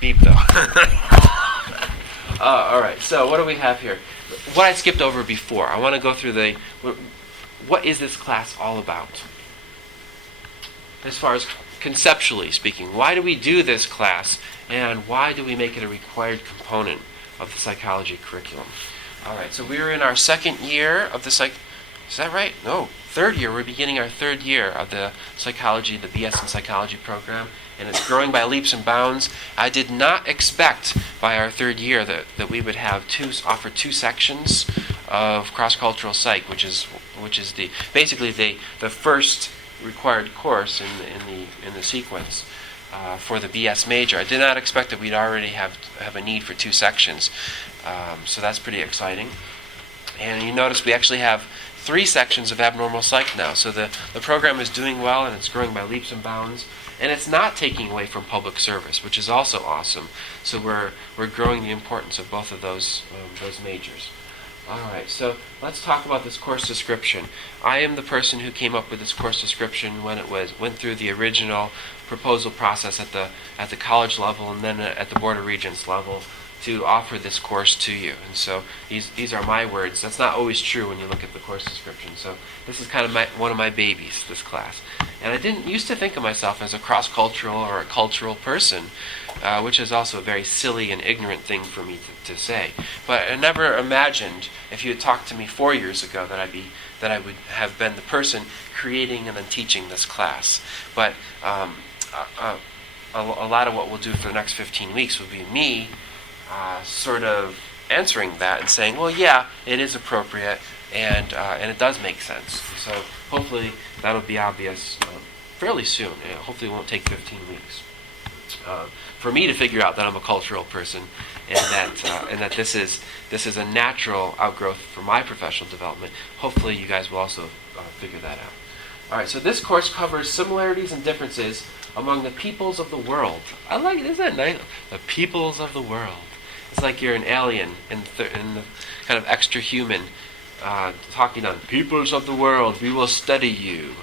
beep though. All right, so what do we have here? What I skipped over before. I want to go through what is this class all about? As far as conceptually speaking, why do we do this class, and why do we make it a required component of the psychology curriculum? All right, so we're in our second year of the is that right? No, third year. We're beginning our third year of the psychology, the BS in psychology program, and it's growing by leaps and bounds. I did not expect by our third year that we would have offer two sections of cross-cultural psych, which is basically the first required course in the sequence for the BS major. I did not expect that we'd already have a need for two sections, so that's pretty exciting. And you notice we actually have 3 sections of abnormal psych now. So the program is doing well, and it's growing by leaps and bounds. And it's not taking away from public service, which is also awesome. So we're growing the importance of both of those majors. All right, so let's talk about this course description. I am the person who came up with this course description when it went through the original proposal process at the college level and then at the Board of Regents level to offer this course to you. And so these are my words. That's not always true when you look at the course description. So this is kind of one of my babies, this class. And I didn't used to think of myself as a cross-cultural or a cultural person, which is also a very silly and ignorant thing for me to say. But I never imagined, if you had talked to me 4 years ago, that I would have been the person creating and then teaching this class. But a lot of what we'll do for the next 15 weeks will be me sort of answering that and saying, well, yeah, it is appropriate, and it does make sense. So hopefully that'll be obvious fairly soon. Hopefully it won't take 15 weeks for me to figure out that I'm a cultural person, and that this is a natural outgrowth for my professional development. Hopefully you guys will also figure that out. All right, so this course covers similarities and differences among the peoples of the world. I like it. Isn't that nice? The peoples of the world. It's like you're an alien in the kind of extra human, talking on peoples of the world. We will study you,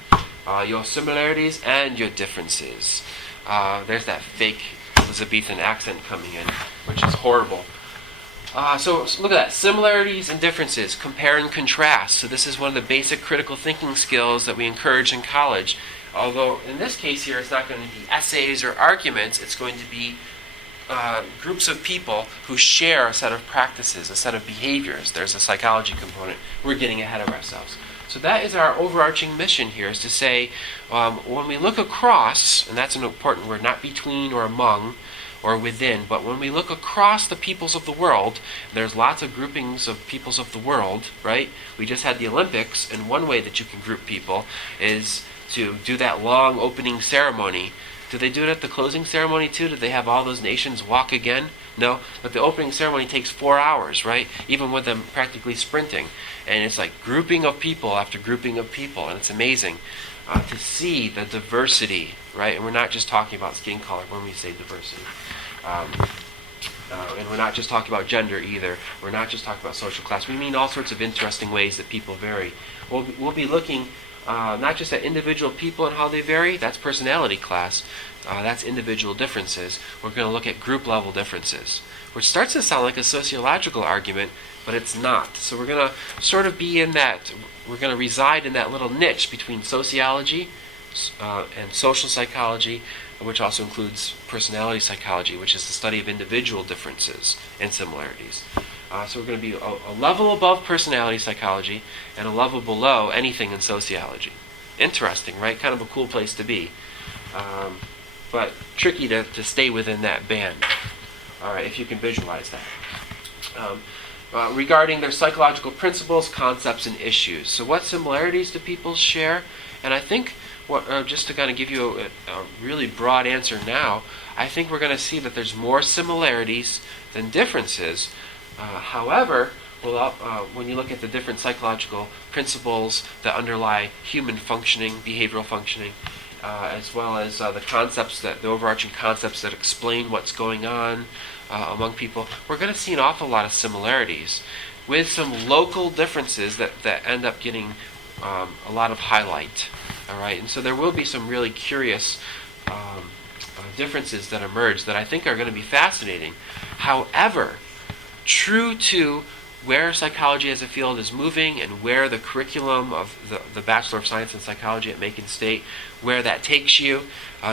your similarities and your differences. There's that fake Elizabethan accent coming in, which is horrible. So look at that. Similarities and differences. Compare and contrast. So this is one of the basic critical thinking skills that we encourage in college. Although in this case here, it's not going to be essays or arguments. It's going to be groups of people who share a set of practices, a set of behaviors. There's a psychology component. We're getting ahead of ourselves. So that is our overarching mission here, is to say, when we look across, and that's an important word, not between or among or within, but when we look across the peoples of the world, there's lots of groupings of peoples of the world, right? We just had the Olympics, and one way that you can group people is to do that long opening ceremony. Do they do it at the closing ceremony too? Do they have all those nations walk again? No, but the opening ceremony takes 4 hours, right? Even with them practically sprinting. And it's like grouping of people after grouping of people, and it's amazing to see the diversity, right? And we're not just talking about skin color when we say diversity. And we're not just talking about gender either. We're not just talking about social class. We mean all sorts of interesting ways that people vary. We'll be looking not just at individual people and how they vary. That's personality class. That's individual differences. We're going to look at group level differences, which starts to sound like a sociological argument, but it's not. So we're going to sort of be in that, we're going to reside in that little niche between sociology and social psychology, which also includes personality psychology, which is the study of individual differences and similarities. So we're going to be a level above personality psychology and a level below anything in sociology. Interesting, right? Kind of a cool place to be. But tricky to stay within that band, all right, if you can visualize that. Regarding their psychological principles, concepts, and issues. So what similarities do people share? And I think, just to kind of give you a really broad answer now, I think we're going to see that there's more similarities than differences. However, when you look at the different psychological principles that underlie human functioning, behavioral functioning, as well as the overarching concepts that explain what's going on among people, we're going to see an awful lot of similarities with some local differences that end up getting a lot of highlight. All right, and so there will be some really curious differences that emerge that I think are going to be fascinating. However, true to where psychology as a field is moving and where the curriculum of the Bachelor of Science in Psychology at Macon State, where that takes you,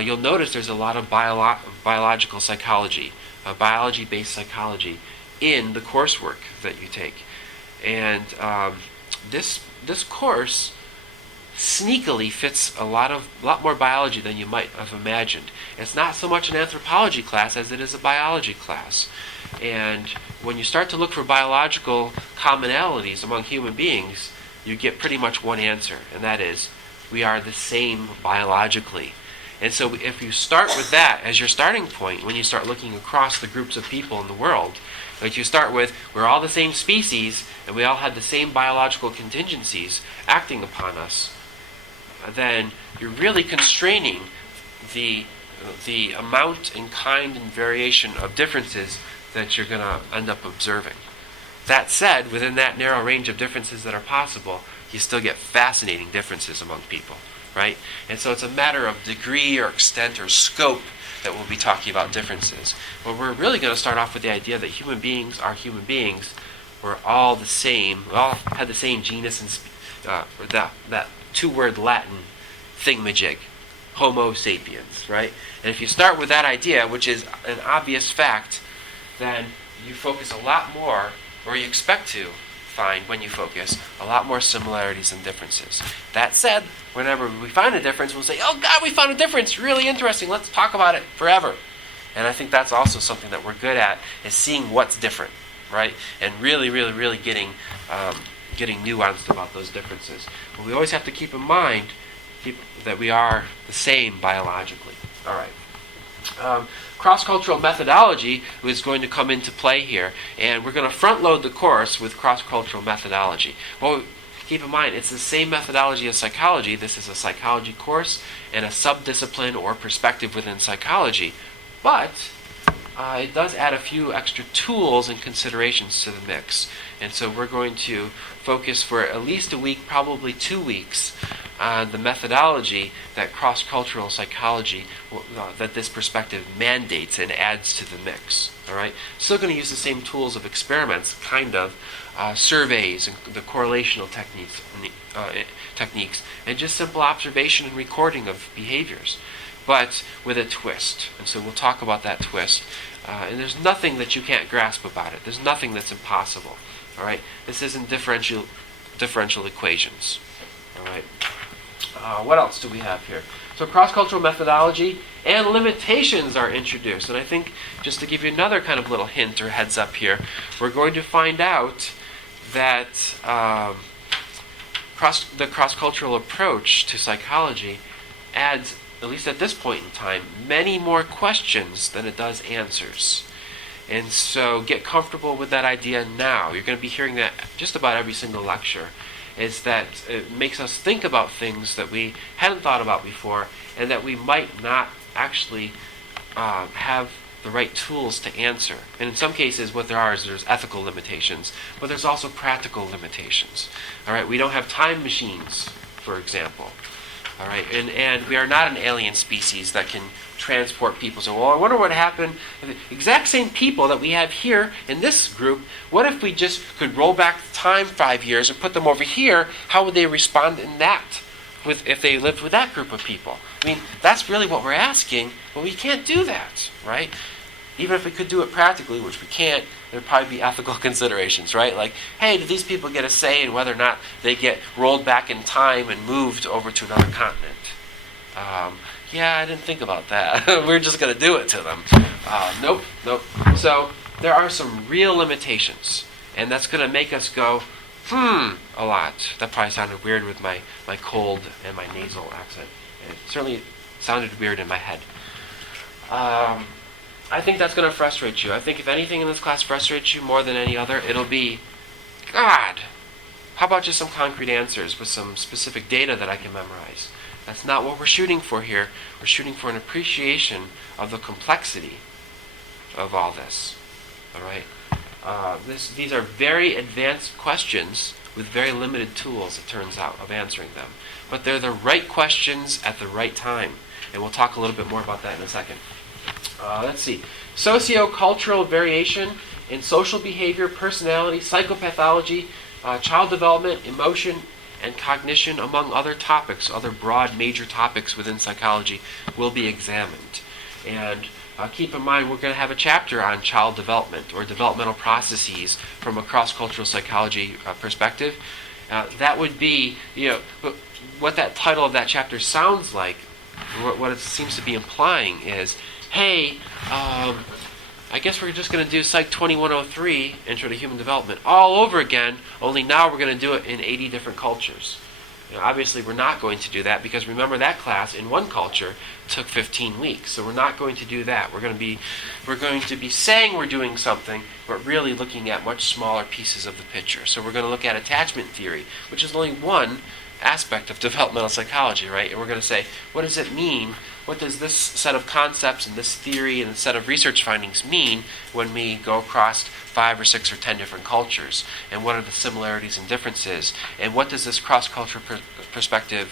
you'll notice there's a lot of biological psychology, biology-based psychology in the coursework that you take. And this course sneakily fits a lot more biology than you might have imagined. It's not so much an anthropology class as it is a biology class. And when you start to look for biological commonalities among human beings, you get pretty much one answer, and that is, we are the same biologically. And so if you start with that as your starting point, when you start looking across the groups of people in the world, like you start with, we're all the same species, and we all have the same biological contingencies acting upon us, then you're really constraining the amount and kind and variation of differences that you're going to end up observing. That said, within that narrow range of differences that are possible, you still get fascinating differences among people, right? And so it's a matter of degree or extent or scope that we'll be talking about differences. But we're really going to start off with the idea that human beings are human beings. We're all the same. We all have the same genus and that two-word Latin thingamajig, Homo sapiens, right? And if you start with that idea, which is an obvious fact, then you focus a lot more, or you expect to find when you focus, a lot more similarities than differences. That said, whenever we find a difference, we'll say, oh God, we found a difference, really interesting, let's talk about it forever. And I think that's also something that we're good at, is seeing what's different, right? And really, really, really getting nuanced about those differences. But we always have to keep in mind that we are the same biologically. All right. Cross-cultural methodology is going to come into play here, and we're going to front-load the course with cross-cultural methodology. Well, keep in mind, it's the same methodology as psychology. This is a psychology course and a sub-discipline or perspective within psychology, but it does add a few extra tools and considerations to the mix. And so we're going to focus for at least a week, probably 2 weeks, on the methodology that cross-cultural psychology, that this perspective mandates and adds to the mix. All right? Still going to use the same tools of experiments, kind of, surveys and the correlational techniques, and just simple observation and recording of behaviors, but with a twist. And so we'll talk about that twist. And there's nothing that you can't grasp about it. There's nothing that's impossible. All right? This isn't differential equations. All right? What else do we have here? So cross-cultural methodology and limitations are introduced. And I think, just to give you another kind of little hint or heads up here, we're going to find out that the cross-cultural approach to psychology adds, at least at this point in time, many more questions than it does answers. And so get comfortable with that idea now. You're going to be hearing that just about every single lecture, is that it makes us think about things that we hadn't thought about before, and that we might not actually have the right tools to answer. And in some cases, what there are is there's ethical limitations, but there's also practical limitations. All right, we don't have time machines, for example. All right, and we are not an alien species that can transport people. So, well, I wonder what happened. The exact same people that we have here in this group, what if we just could roll back time 5 years and put them over here? How would they respond in that, if they lived with that group of people? I mean, that's really what we're asking, but we can't do that, right? Even if we could do it practically, which we can't, there'd probably be ethical considerations, right? Like, hey, do these people get a say in whether or not they get rolled back in time and moved over to another continent? Yeah, I didn't think about that. We're just going to do it to them. Nope. So there are some real limitations, and that's going to make us go, a lot. That probably sounded weird with my cold and my nasal accent. It certainly sounded weird in my head. I think that's going to frustrate you. I think if anything in this class frustrates you more than any other, it'll be, God, how about just some concrete answers with some specific data that I can memorize? That's not what we're shooting for here. We're shooting for an appreciation of the complexity of all this. All right? These are very advanced questions with very limited tools, it turns out, of answering them. But they're the right questions at the right time. And we'll talk a little bit more about that in a second. Let's see. Sociocultural variation in social behavior, personality, psychopathology, child development, emotion, and cognition, among other topics, other broad major topics within psychology, will be examined. And keep in mind, we're going to have a chapter on child development or developmental processes from a cross-cultural psychology perspective. That would be, what that title of that chapter sounds like, what it seems to be implying is, hey, I guess we're just going to do Psych 2103, Intro to Human Development, all over again, only now we're going to do it in 80 different cultures. Obviously, we're not going to do that because remember that class in one culture took 15 weeks. So we're not going to do that. We're going to be saying we're doing something, but really looking at much smaller pieces of the picture. So we're going to look at attachment theory, which is only one aspect of developmental psychology, right? And we're going to say, what does it mean? What does this set of concepts and this theory and set of research findings mean when we go across 5 or 6 or 10 different cultures? And what are the similarities and differences? And what does this cross-cultural perspective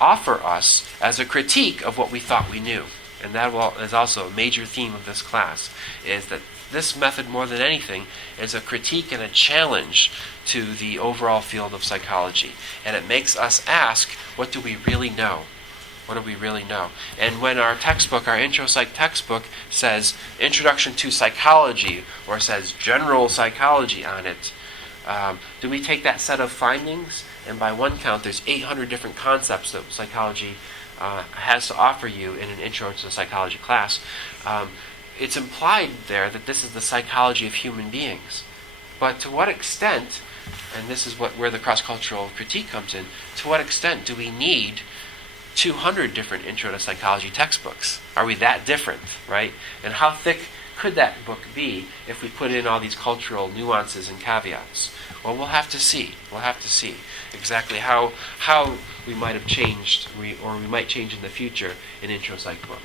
offer us as a critique of what we thought we knew? And that is also a major theme of this class, is that this method, more than anything, is a critique and a challenge to the overall field of psychology. And it makes us ask, what do we really know? What do we really know? And when our textbook, our intro psych textbook, says Introduction to Psychology, or says General Psychology on it, do we take that set of findings? And by one count, there's 800 different concepts that psychology has to offer you in an intro to psychology class. It's implied there that this is the psychology of human beings. But to what extent, and this is where the cross-cultural critique comes in, to what extent do we need 200 different intro to psychology textbooks? Are we that different, right? And how thick could that book be if we put in all these cultural nuances and caveats? Well, we'll have to see. We'll have to see exactly how we might have changed, or we might change in the future, an intro psych book.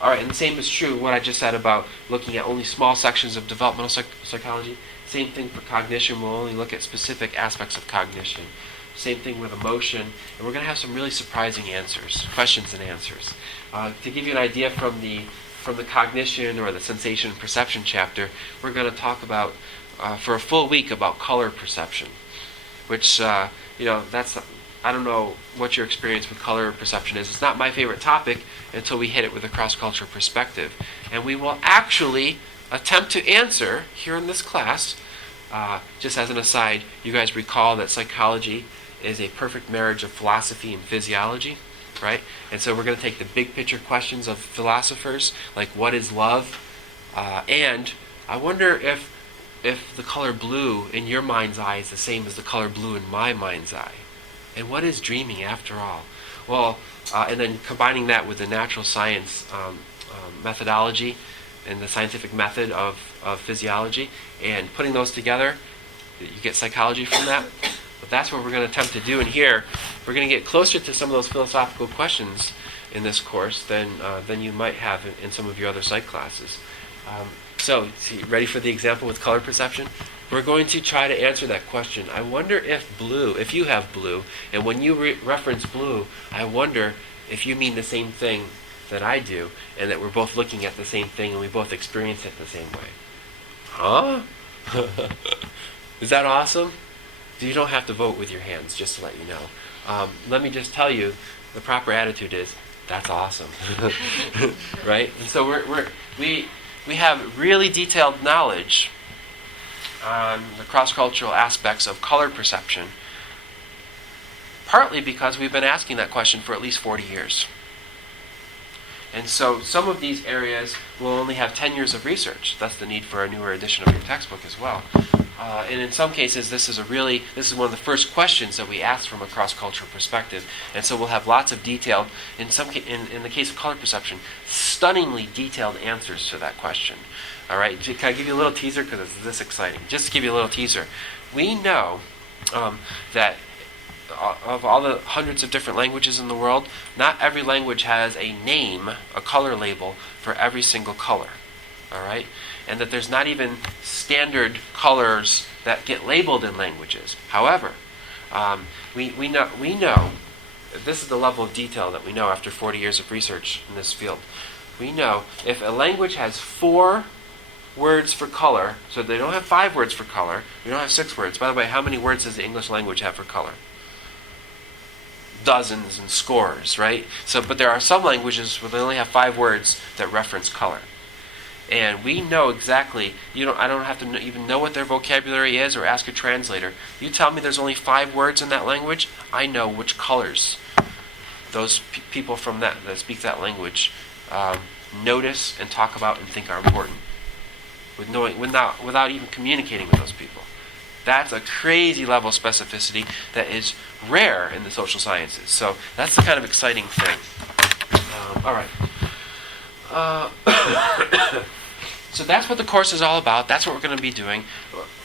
All right, and the same is true what I just said about looking at only small sections of developmental psychology. Same thing for cognition. We'll only look at specific aspects of cognition. Same thing with emotion. And we're going to have some really surprising answers, questions and answers. To give you an idea from the cognition or the sensation and perception chapter, we're going to talk about, for a full week, about color perception, which, that's... I don't know what your experience with color perception is. It's not my favorite topic until we hit it with a cross-cultural perspective. And we will actually attempt to answer here in this class. Just as an aside, you guys recall that psychology is a perfect marriage of philosophy and physiology, right? And so we're going to take the big picture questions of philosophers, like what is love? And I wonder if the color blue in your mind's eye is the same as the color blue in my mind's eye. And what is dreaming after all? Well, and then combining that with the natural science methodology and the scientific method of physiology, and putting those together, you get psychology from that. But that's what we're going to attempt to do in here. We're going to get closer to some of those philosophical questions in this course than you might have in some of your other psych classes. So, ready for the example with color perception? We're going to try to answer that question. I wonder if you have blue, and when you reference blue, I wonder if you mean the same thing that I do, and that we're both looking at the same thing, and we both experience it the same way. Huh? Is that awesome? You don't have to vote with your hands, just to let you know. Let me just tell you, the proper attitude is, that's awesome. Right? And so we have really detailed knowledge on the cross-cultural aspects of color perception, partly because we've been asking that question for at least 40 years. And so some of these areas will only have 10 years of research. That's the need for a newer edition of your textbook as well. And in some cases, this is one of the first questions that we ask from a cross-cultural perspective. And so we'll have lots of detailed, in the case of color perception, stunningly detailed answers to that question. All right, can I give you a little teaser because it's this exciting? Just to give you a little teaser, we know that of all the hundreds of different languages in the world, not every language has a name, a color label for every single color. All right, and that there's not even standard colors that get labeled in languages. However, we know, this is the level of detail that we know after 40 years of research in this field. We know if a language has 4 words for color, so they don't have 5 words for color, we don't have 6 words. By the way, how many words does the English language have for color? Dozens and scores, right? So, but there are some languages where they only have 5 words that reference color. And we know exactly, I don't have to even know what their vocabulary is or ask a translator. You tell me there's only 5 words in that language, I know which colors those people from that speak that language notice and talk about and think are important, without even communicating with those people. That's a crazy level of specificity that is rare in the social sciences. So that's the kind of exciting thing. All right. So that's what the course is all about. That's what we're going to be doing.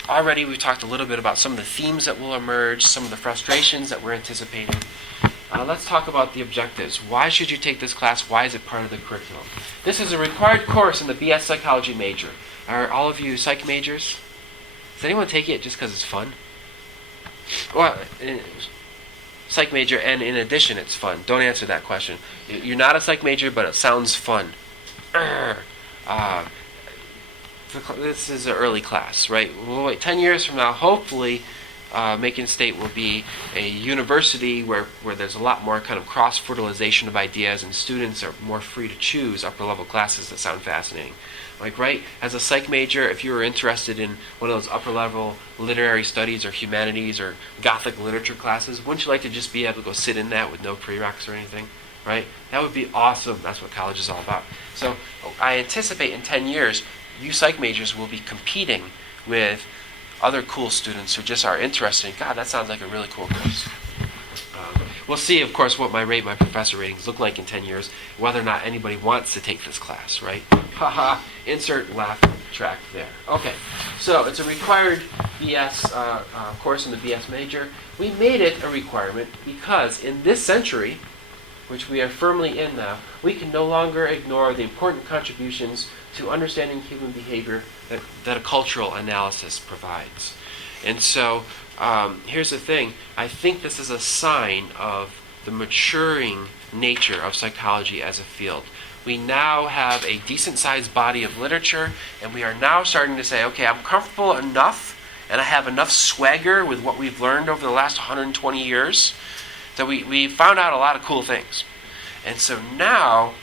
Already we've talked a little bit about some of the themes that will emerge, some of the frustrations that we're anticipating. Let's talk about the objectives. Why should you take this class? Why is it part of the curriculum? This is a required course in the BS Psychology major. Are all of you psych majors? Does anyone take it just because it's fun? Well, psych major, and in addition it's fun. Don't answer that question. You're not a psych major, but it sounds fun. This is an early class, right? We'll wait 10 years from now, hopefully Macon State will be a university where there's a lot more kind of cross-fertilization of ideas, and students are more free to choose upper-level classes that sound fascinating. Like, right, as a psych major, if you were interested in one of those upper-level literary studies or humanities or Gothic literature classes, wouldn't you like to just be able to go sit in that with no prereqs or anything? Right? That would be awesome. That's what college is all about. So I anticipate in 10 years, you psych majors will be competing with other cool students who just are interested in, God, that sounds like a really cool course. We'll see, of course, what my professor ratings look like in 10 years, whether or not anybody wants to take this class, right? Haha, insert laugh track there. Okay, so it's a required BS course in the BS major. We made it a requirement because in this century, which we are firmly in now, we can no longer ignore the important contributions to understanding human behavior that a cultural analysis provides. And so, here's the thing. I think this is a sign of the maturing nature of psychology as a field. We now have a decent-sized body of literature, and we are now starting to say, okay, I'm comfortable enough, and I have enough swagger with what we've learned over the last 120 years, that we found out a lot of cool things. And so now,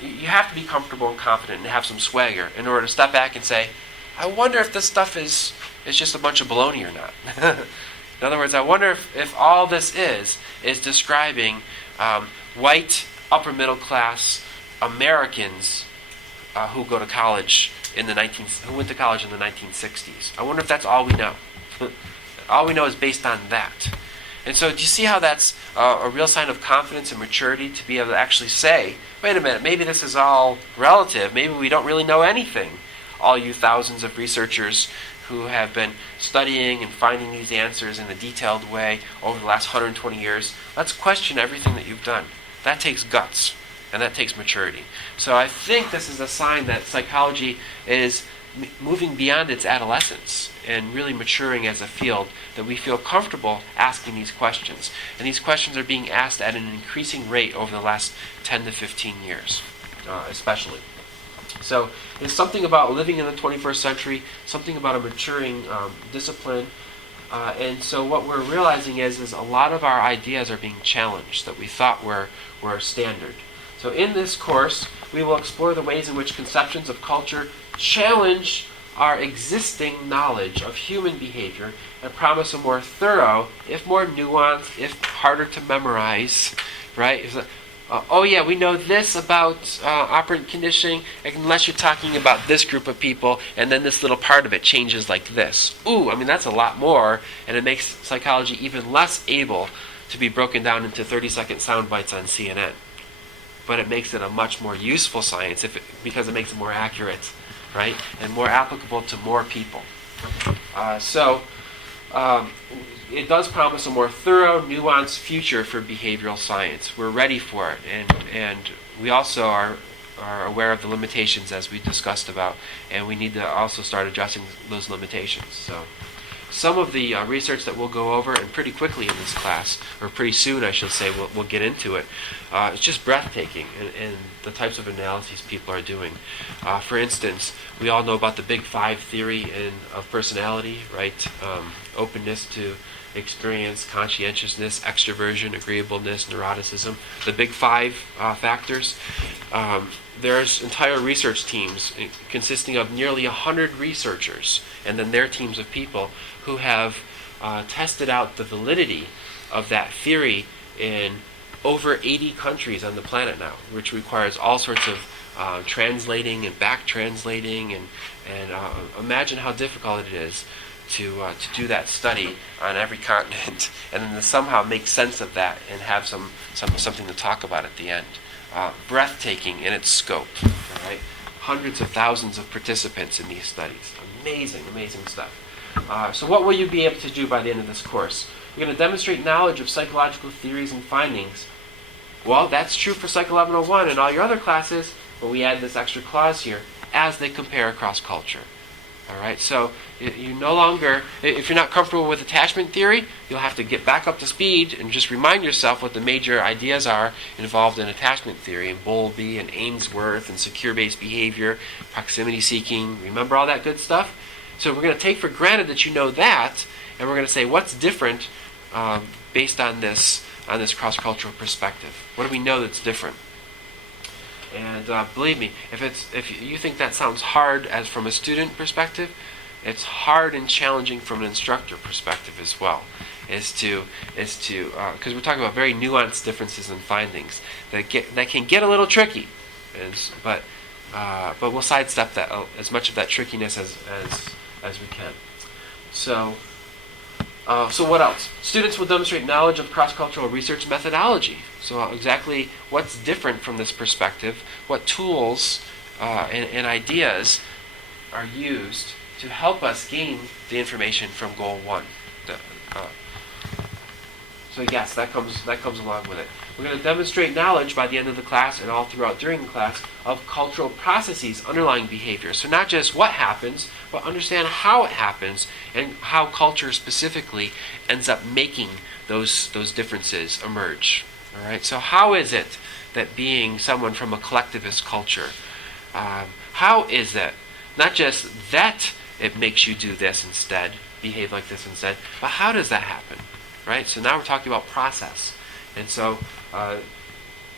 you have to be comfortable and confident and have some swagger in order to step back and say, I wonder if this stuff is just a bunch of baloney or not. In other words, I wonder if all this is describing white, upper middle class Americans who go to college who went to college in the 1960s. I wonder if that's all we know. All we know is based on that. And so do you see how that's a real sign of confidence and maturity to be able to actually say, wait a minute, maybe this is all relative. Maybe we don't really know anything. All you thousands of researchers who have been studying and finding these answers in a detailed way over the last 120 years, let's question everything that you've done. That takes guts, and that takes maturity. So I think this is a sign that psychology is moving beyond its adolescence and really maturing as a field, that we feel comfortable asking these questions. And these questions are being asked at an increasing rate over the last 10 to 15 years, especially. So there's something about living in the 21st century, something about a maturing discipline. And so what we're realizing is a lot of our ideas are being challenged that we thought were standard. So in this course, we will explore the ways in which conceptions of culture challenge our existing knowledge of human behavior and promise a more thorough, if more nuanced, if harder to memorize, right? Oh yeah, we know this about operant conditioning, unless you're talking about this group of people, and then this little part of it changes like this. Ooh, I mean, that's a lot more, and it makes psychology even less able to be broken down into 30-second sound bites on CNN. But it makes it a much more useful science because it makes it more accurate, right? And more applicable to more people. It does promise a more thorough, nuanced future for behavioral science. We're ready for it, and we also are aware of the limitations as we discussed about, and we need to also start addressing those limitations. So some of the research that we'll go over, and pretty quickly in this class, or pretty soon I should say, we'll get into it. It's just breathtaking in the types of analyses people are doing. For instance, we all know about the Big Five theory of personality, right? Openness to experience, conscientiousness, extroversion, agreeableness, neuroticism. The Big Five factors. There's entire research teams consisting of nearly 100 researchers and then their teams of people who have tested out the validity of that theory in over 80 countries on the planet now, which requires all sorts of translating and back translating, and imagine how difficult it is to do that study on every continent and then to somehow make sense of that and have something to talk about at the end. Breathtaking in its scope. All right? Hundreds of thousands of participants in these studies. Amazing, amazing stuff. So what will you be able to do by the end of this course? You're going to demonstrate knowledge of psychological theories and findings. Well, that's true for Psych 1101 and all your other classes, but we add this extra clause here, as they compare across culture. All right, so you no longer, if you're not comfortable with attachment theory, you'll have to get back up to speed and just remind yourself what the major ideas are involved in attachment theory, and Bowlby and Ainsworth and secure-based behavior, proximity seeking. Remember all that good stuff? So we're going to take for granted that you know that, and we're going to say what's different based on this cross-cultural perspective. What do we know that's different? And believe me, if you think that sounds hard as from a student perspective, it's hard and challenging from an instructor perspective as well. Because we're talking about very nuanced differences in findings that can get a little tricky, but we'll sidestep that as much of that trickiness as we can. So what else? Students will demonstrate knowledge of cross-cultural research methodology. So exactly what's different from this perspective, what tools and ideas are used to help us gain the information from Goal 1. So yes, that comes along with it. We're going to demonstrate knowledge by the end of the class and all throughout during the class of cultural processes underlying behavior. So not just what happens, but understand how it happens and how culture specifically ends up making those differences emerge. All right. So how is it that being someone from a collectivist culture, how is it not just that it makes you do this instead, behave like this instead, but how does that happen? Right? So now we're talking about process. And so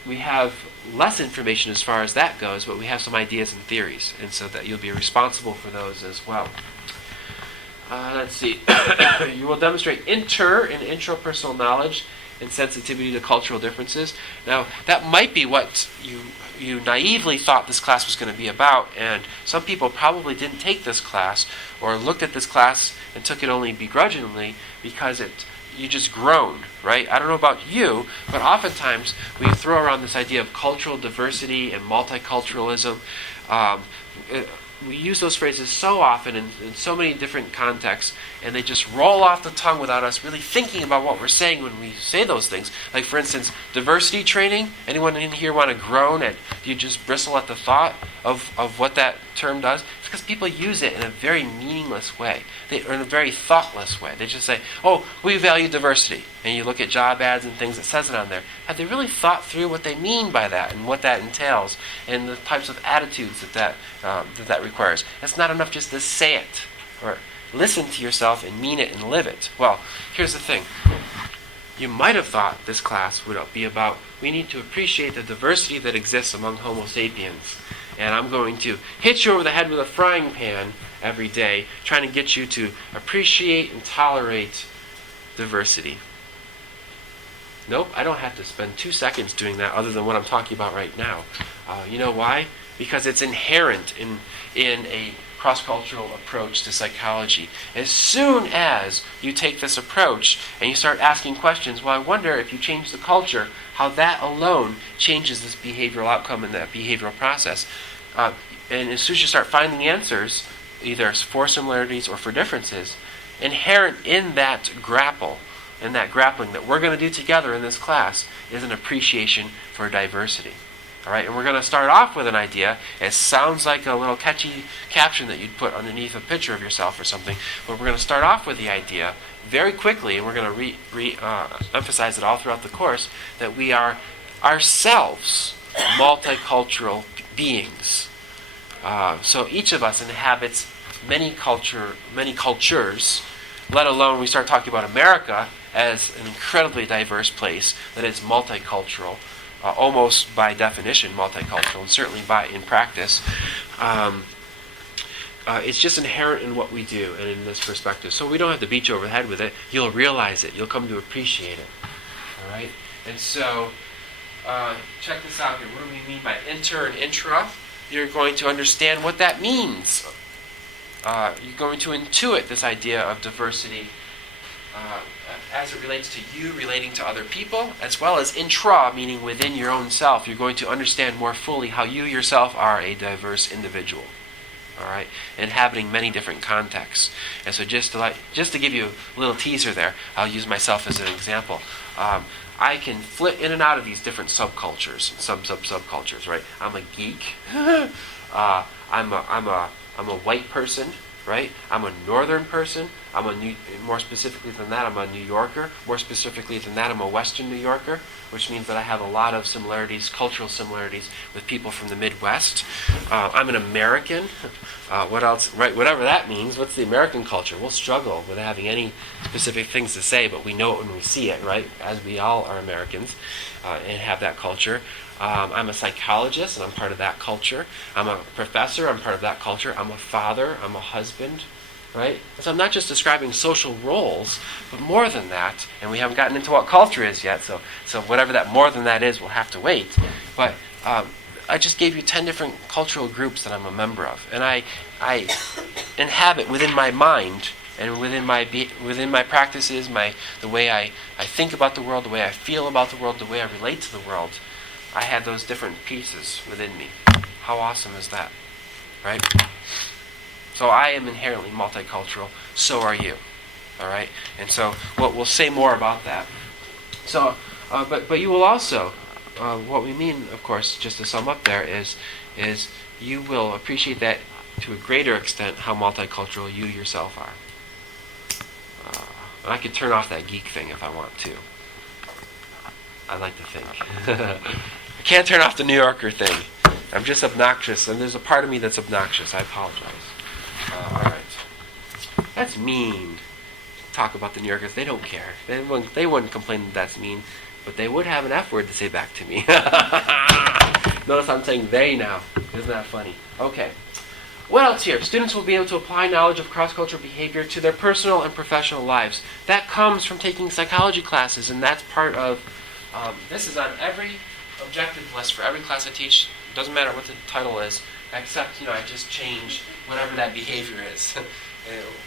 we have less information as far as that goes, but we have some ideas and theories, and so that you'll be responsible for those as well. Let's see. You will demonstrate inter and intrapersonal knowledge and sensitivity to cultural differences. Now, that might be what you naively thought this class was going to be about, and some people probably didn't take this class or looked at this class and took it only begrudgingly because you just groaned, right? I don't know about you, but oftentimes we throw around this idea of cultural diversity and multiculturalism. We use those phrases so often in so many different contexts, and they just roll off the tongue without us really thinking about what we're saying when we say those things. Like, for instance, diversity training. Anyone in here want to groan at? Do you just bristle at the thought of what that term does? It's because people use it in a very meaningless way, or in a very thoughtless way. They just say, "Oh, we value diversity," and you look at job ads and things that says it on there. Have they really thought through what they mean by that and what that entails and the types of attitudes that requires? It's not enough just to say it or listen to yourself and mean it and live it. Well, here's the thing. You might have thought this class would be about, we need to appreciate the diversity that exists among Homo sapiens. And I'm going to hit you over the head with a frying pan every day, trying to get you to appreciate and tolerate diversity. Nope, I don't have to spend 2 seconds doing that other than what I'm talking about right now. You know why? Because it's inherent in a cross-cultural approach to psychology. As soon as you take this approach and you start asking questions, well, I wonder if you change the culture, how that alone changes this behavioral outcome in that behavioral process. And as soon as you start finding answers, either for similarities or for differences, inherent in that grappling that we're going to do together in this class is an appreciation for diversity. All right, and we're going to start off with an idea. It sounds like a little catchy caption that you'd put underneath a picture of yourself or something, but we're going to start off with the idea very quickly, and we're going to emphasize it all throughout the course, that we are ourselves multicultural beings. So each of us inhabits many cultures, let alone we start talking about America as an incredibly diverse place that is multicultural, almost by definition multicultural, and certainly in practice. It's just inherent in what we do and in this perspective. So we don't have to beat you over the head with it. You'll realize it. You'll come to appreciate it. All right? And so, check this out here. What do we mean by inter and intra? You're going to understand what that means. You're going to intuit this idea of diversity as it relates to you relating to other people, as well as intra, meaning within your own self. You're going to understand more fully how you yourself are a diverse individual. All right, inhabiting many different contexts. And so just to give you a little teaser there, I'll use myself as an example. I can flip in and out of these different subcultures, subcultures. Right? I'm a geek. I'm a white person. Right? I'm a northern person. More specifically than that, I'm a New Yorker. More specifically than that, I'm a Western New Yorker, which means that I have a lot of similarities, cultural similarities, with people from the Midwest. I'm an American. What else? Right? Whatever that means. What's the American culture? We'll struggle with having any specific things to say, but we know it when we see it, right? As we all are Americans and have that culture. I'm a psychologist, and I'm part of that culture. I'm a professor. I'm part of that culture. I'm a father. I'm a husband. Right? So I'm not just describing social roles, but more than that, and we haven't gotten into what culture is yet, so whatever that more than that is, we'll have to wait. But I just gave you 10 different cultural groups that I'm a member of, and I inhabit within my mind and within my practices, the way I think about the world, the way I feel about the world, the way I relate to the world. I have those different pieces within me. How awesome is that? Right? So I am inherently multicultural. So are you. All right? And so we'll say more about that. So, but you will also, what we mean, of course, just to sum up there, is you will appreciate that to a greater extent how multicultural you yourself are. And I could turn off that geek thing if I want to. I like to think. I can't turn off the New Yorker thing. I'm just obnoxious, and there's a part of me that's obnoxious. I apologize. All right. That's mean. Talk about the New Yorkers. They don't care. They wouldn't complain that that's mean, but they would have an F word to say back to me. Notice I'm saying they now. Isn't that funny? Okay. What else here? Students will be able to apply knowledge of cross-cultural behavior to their personal and professional lives. That comes from taking psychology classes, and that's part of, this is on every objective list for every class I teach. It doesn't matter what the title is, except, I just change whatever that behavior is,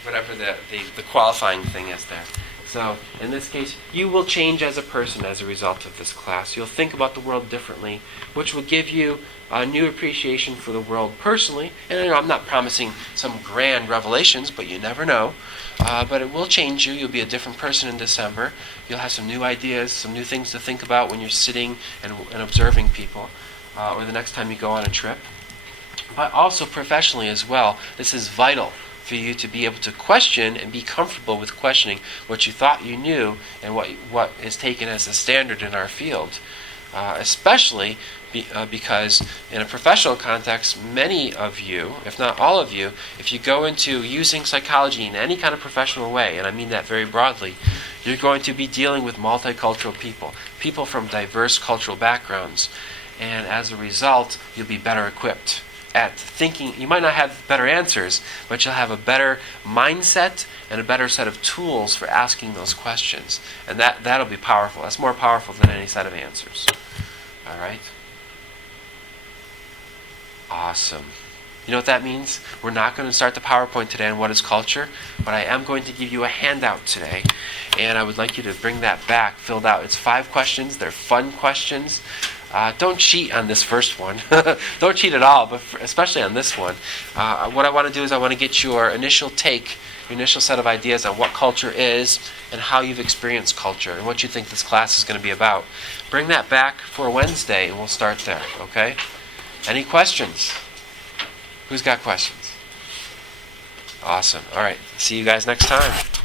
whatever the qualifying thing is there. So, in this case, you will change as a person as a result of this class. You'll think about the world differently, which will give you a new appreciation for the world personally. And I'm not promising some grand revelations, but you never know. But it will change you. You'll be a different person in December. You'll have some new ideas, some new things to think about when you're sitting and observing people, or the next time you go on a trip. But also professionally as well, this is vital for you to be able to question and be comfortable with questioning what you thought you knew and what is taken as a standard in our field. Especially because in a professional context, many of you, if not all of you, if you go into using psychology in any kind of professional way, and I mean that very broadly, you're going to be dealing with multicultural people from diverse cultural backgrounds. And as a result, you'll be better equipped at thinking. You might not have better answers, but you'll have a better mindset and a better set of tools for asking those questions. And that'll be powerful. That's more powerful than any set of answers. All right? Awesome. You know what that means? We're not going to start the PowerPoint today on what is culture, but I am going to give you a handout today, and I would like you to bring that back filled out. It's 5 questions. They're fun questions. Don't cheat on this first one. Don't cheat at all, but especially on this one. What I want to do is I want to get your initial take your initial set of ideas on what culture is and how you've experienced culture and what you think this class is going to be about. Bring that back for Wednesday and we'll start there, okay? Any questions? Who's got questions? Awesome. All right. See you guys next time.